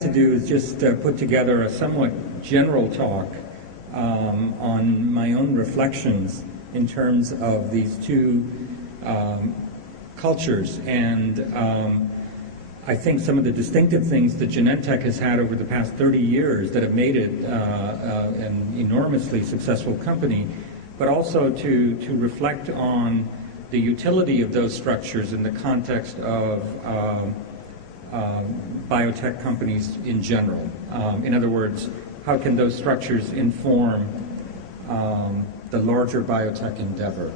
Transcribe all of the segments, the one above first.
To do is just put together a somewhat general talk on my own reflections in terms of these two cultures, and I think some of the distinctive things that Genetech has had over the past 30 years that have made it an enormously successful company, but also to reflect on the utility of those structures in the context of biotech companies in general. In other words, how can those structures inform the larger biotech endeavor?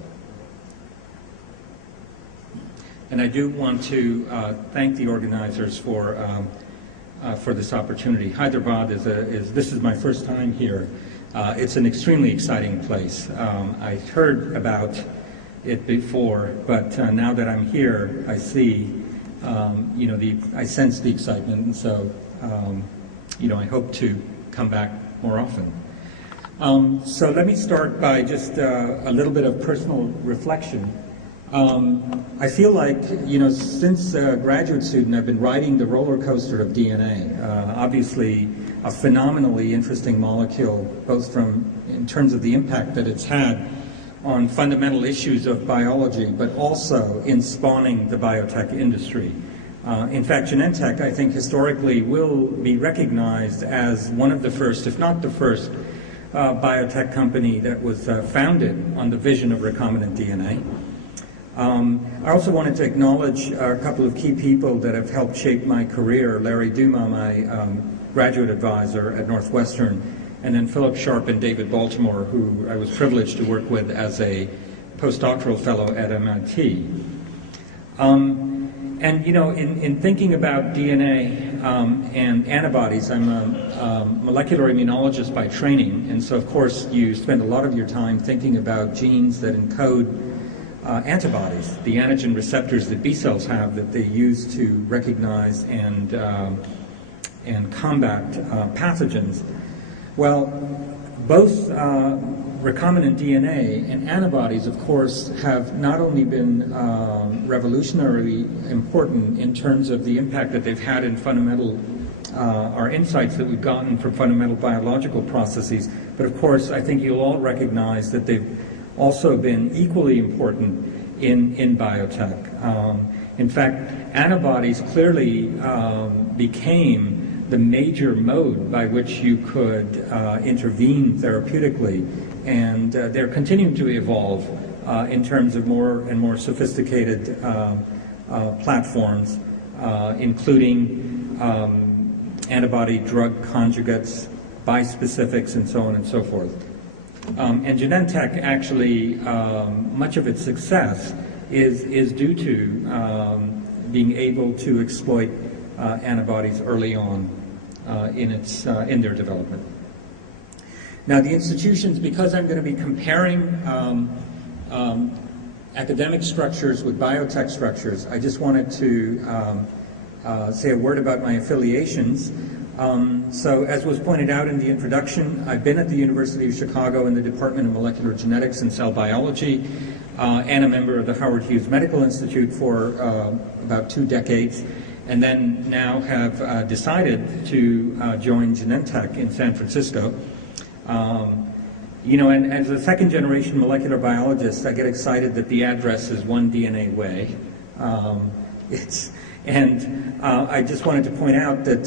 And I do want to thank the organizers for this opportunity. Hyderabad this is my first time here. It's an extremely exciting place. I heard about it before, but now that I'm here, I see. I sense the excitement, and so, I hope to come back more often. So let me start by just a little bit of personal reflection. I feel like, since a graduate student, I've been riding the roller coaster of DNA. Obviously, a phenomenally interesting molecule, both in terms of the impact that it's had on fundamental issues of biology, but also in spawning the biotech industry. In fact, Genetech, I think, historically will be recognized as one of the first, if not the first, biotech company that was founded on the vision of recombinant DNA. I also wanted to acknowledge a couple of key people that have helped shape my career. Larry Duma, my graduate advisor at Northwestern, and then Philip Sharp and David Baltimore, who I was privileged to work with as a postdoctoral fellow at MIT. In thinking about DNA and antibodies, I'm a molecular immunologist by training, and so of course you spend a lot of your time thinking about genes that encode antibodies, the antigen receptors that B cells have that they use to recognize and combat pathogens. Well, both recombinant DNA and antibodies, of course, have not only been revolutionarily important in terms of the impact that they've had in fundamental, our insights that we've gotten from fundamental biological processes, but of course, I think you'll all recognize that they've also been equally important in biotech. In fact, antibodies clearly became the major mode by which you could intervene therapeutically, and they're continuing to evolve in terms of more and more sophisticated platforms, including antibody drug conjugates, bispecifics, and so on and so forth. And Genetech actually, much of its success is due to being able to exploit antibodies early on in their development. Now, the institutions, because I'm going to be comparing academic structures with biotech structures, I just wanted to say a word about my affiliations. So, as was pointed out in the introduction, I've been at the University of Chicago in the Department of Molecular Genetics and Cell Biology, and a member of the Howard Hughes Medical Institute for about 2 decades. And then now have decided to join Genetech in San Francisco. And as a second-generation molecular biologist, I get excited that the address is one DNA way. I just wanted to point out that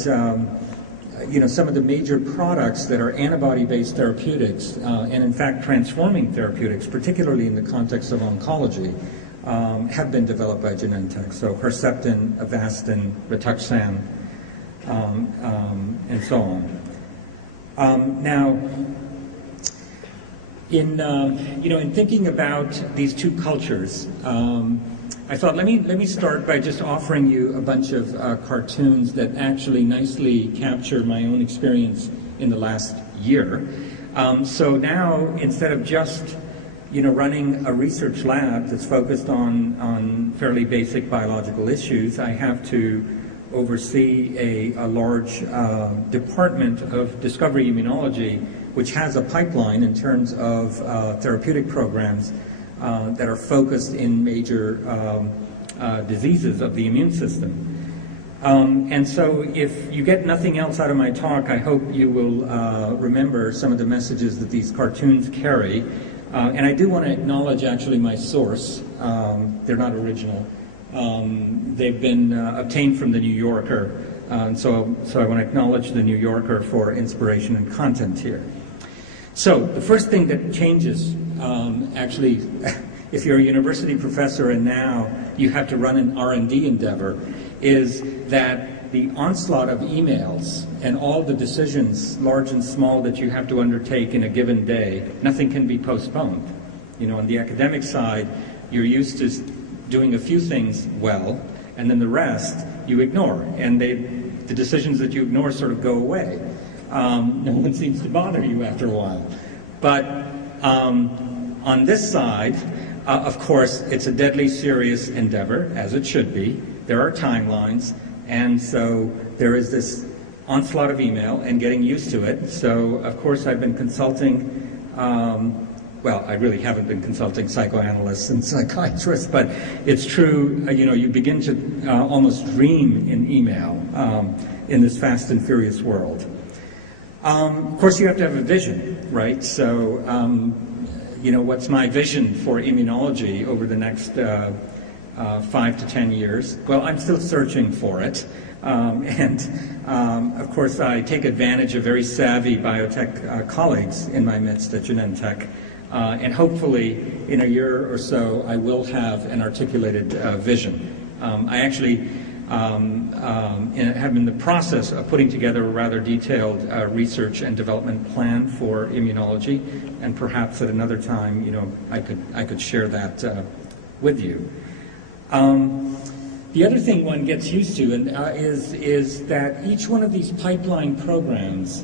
some of the major products that are antibody-based therapeutics, and in fact transforming therapeutics, particularly in the context of oncology, have been developed by Genetech. So Herceptin, Avastin, Rituxan, and so on. Now, in thinking about these two cultures, I thought let me start by just offering you a bunch of cartoons that actually nicely capture my own experience in the last year. So now, instead of just running a research lab that's focused on fairly basic biological issues, I have to oversee a large department of discovery immunology, which has a pipeline in terms of therapeutic programs that are focused in major diseases of the immune system. And so if you get nothing else out of my talk, I hope you will remember some of the messages that these cartoons carry. And I do want to acknowledge actually my source. They're not original. They've been obtained from the New Yorker. So I want to acknowledge the New Yorker for inspiration and content here. So the first thing that changes, actually, if you're a university professor and now you have to run an R&D endeavor, is that the onslaught of emails and all the decisions, large and small, that you have to undertake in a given day, nothing can be postponed. You know, on the academic side, you're used to doing a few things well, and then the rest you ignore, and the decisions that you ignore sort of go away. No one seems to bother you after a while. But on this side, of course, it's a deadly serious endeavor, as it should be. There are timelines, and so there is this onslaught of email and getting used to it. So, of course, I've been consulting, well, I really haven't been consulting psychoanalysts and psychiatrists, but it's true, you know, you begin to almost dream in email in this fast and furious world. Of course, you have to have a vision, right? So, you know, what's my vision for immunology over the next 5 to 10 years? Well, I'm still searching for it. Of course, I take advantage of very savvy biotech colleagues in my midst at Genetech. And hopefully, in a year or so, I will have an articulated vision. I actually am in the process of putting together a rather detailed research and development plan for immunology, and perhaps at another time, you know, I could share that with you. The other thing one gets used to is that each one of these pipeline programs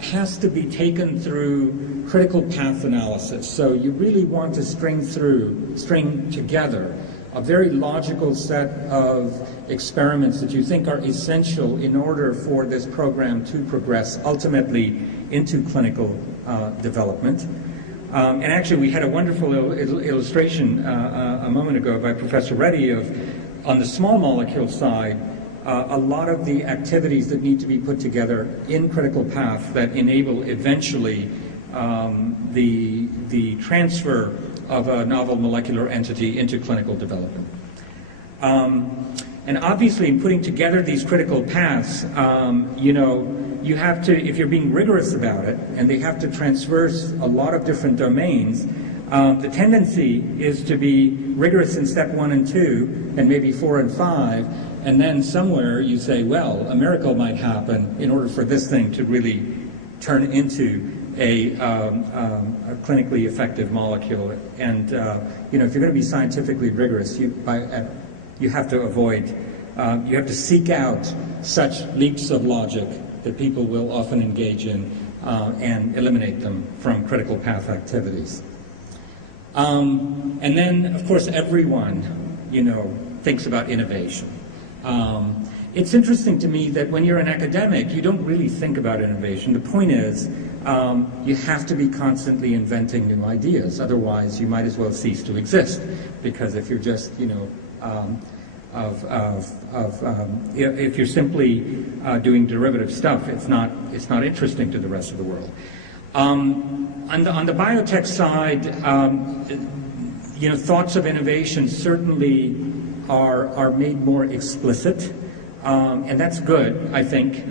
has to be taken through critical path analysis. So you really want to string together a very logical set of experiments that you think are essential in order for this program to progress ultimately into clinical development. And actually, we had a wonderful illustration a moment ago by Professor Reddy of, on the small molecule side, a lot of the activities that need to be put together in critical path that enable eventually the transfer of a novel molecular entity into clinical development. And obviously, in putting together these critical paths, you know, you have to, if you're being rigorous about it, and they have to traverse a lot of different domains, the tendency is to be rigorous in step 1 and 2, and maybe 4 and 5, and then somewhere you say, well, a miracle might happen in order for this thing to really turn into a clinically effective molecule. And you know, if you're going to be scientifically rigorous, you have to avoid, you have to seek out such leaps of logic that people will often engage in and eliminate them from critical path activities. And then, of course, everyone, you know, thinks about innovation. It's interesting to me that when you're an academic, you don't really think about innovation. The point is, you have to be constantly inventing new ideas. Otherwise, you might as well cease to exist. Because if you're just, you know, if you're simply doing derivative stuff, it's not interesting to the rest of the world. On the biotech side, you know, thoughts of innovation certainly are made more explicit, and that's good, I think,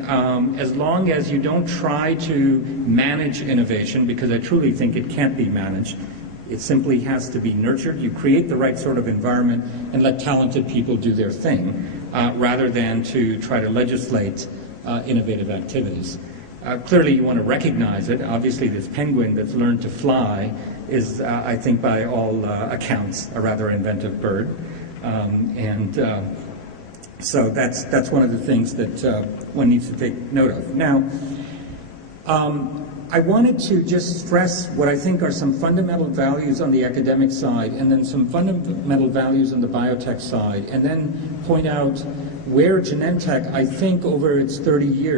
as long as you don't try to manage innovation, because I truly think it can't be managed. It simply has to be nurtured. You create the right sort of environment and let talented people do their thing, rather than to try to legislate innovative activities. Clearly, you want to recognize it. Obviously, this penguin that's learned to fly is, I think, by all accounts, a rather inventive bird. So that's one of the things that one needs to take note of. Now, I wanted to just stress what I think are some fundamental values on the academic side, and then some fundamental values on the biotech side, and then point out where Genetech, I think, over its 30 years,